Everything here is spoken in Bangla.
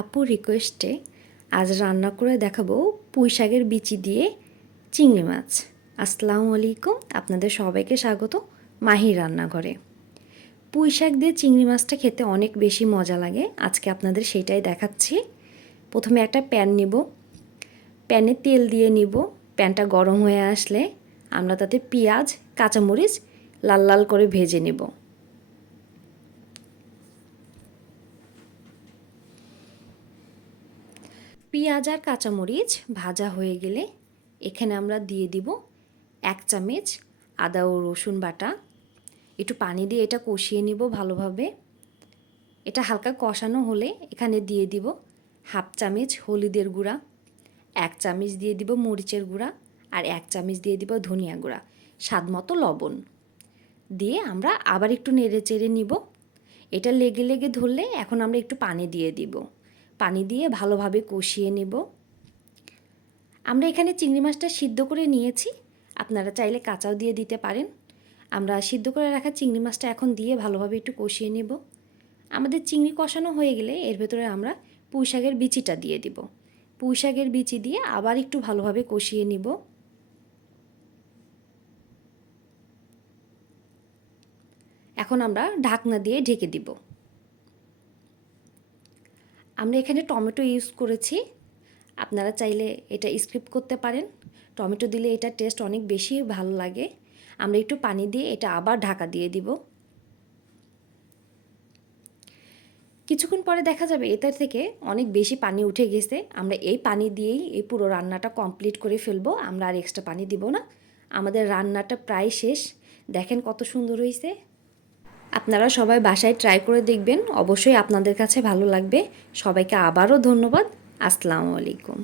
আপুর রিকোয়েস্টে আজ রান্না করে দেখাবো পুঁই শাকের বিচি দিয়ে চিংড়ি মাছ। আসসালামু আলাইকুম, আপনাদের সবাইকে স্বাগত মাহির রান্নাঘরে। পুঁই শাক দিয়ে চিংড়ি মাছটা খেতে অনেক বেশি মজা লাগে, আজকে আপনাদের সেটাই দেখাচ্ছি। প্রথমে একটা প্যান নিব, প্যানে তেল দিয়ে নিব। প্যানটা গরম হয়ে আসলে আমরা তাতে পেঁয়াজ কাঁচামরিচ লাল লাল করে ভেজে নেব। পেঁয়াজ আর কাঁচামরিচ ভাজা হয়ে গেলে এখানে আমরা দিয়ে দিব 1 চামচ আদা ও রসুন বাটা। একটু পানি দিয়ে এটা কষিয়ে নিব ভালোভাবে। এটা হালকা কষানো হলে এখানে দিয়ে দিব 1/2 চামচ হলুদের গুঁড়া, 1 চামচ দিয়ে দিব মরিচের গুঁড়া, আর 1 চামচ দিয়ে দিব ধনিয়া গুঁড়া, স্বাদ মতো লবণ দিয়ে আমরা আবার একটু নেড়ে চেড়ে নিব। এটা লেগে লেগে ধরলে এখন আমরা একটু পানি দিয়ে দিব। পানি দিয়ে ভালোভাবে কষিয়ে নেব। আমরা এখানে চিংড়ি মাছটা সিদ্ধ করে নিয়েছি, আপনারা চাইলে কাঁচাও দিয়ে দিতে পারেন। আমরা সিদ্ধ করে রাখা চিংড়ি মাছটা এখন দিয়ে ভালোভাবে একটু কষিয়ে নেব। আমাদের চিংড়ি কষানো হয়ে গেলে এর ভেতরে আমরা পুঁই শাকের বিচিটা দিয়ে দিব। পুঁই শাকের বিচি দিয়ে আবার একটু ভালোভাবে কষিয়ে নিব। এখন আমরা ঢাকনা দিয়ে ঢেকে দিব। আমরা এখানে টমেটো ইউজ করেছি, আপনারা চাইলে এটা স্কিপ করতে পারেন। টমেটো দিলে এটা টেস্ট অনেক বেশি ভালো লাগে। আমরা একটু পানি দিয়ে এটা আবার ঢাকা দিয়ে দিব। কিছুক্ষণ পরে দেখা যাবে এটার থেকে অনেক বেশি পানি উঠে গেছে। আমরা এই পানি দিয়েই এই পুরো রান্নাটা কমপ্লিট করে ফেলবো, আমরা আর এক্সট্রা পানি দিব না। আমাদের রান্নাটা প্রায় শেষ, দেখেন কত সুন্দর হয়েছে। আপনারা সবাই বাসায় ট্রাই করে দেখবেন, অবশ্যই আপনাদের কাছে ভালো লাগবে। সবাইকে আবারও ধন্যবাদ। আসসালামু আলাইকুম।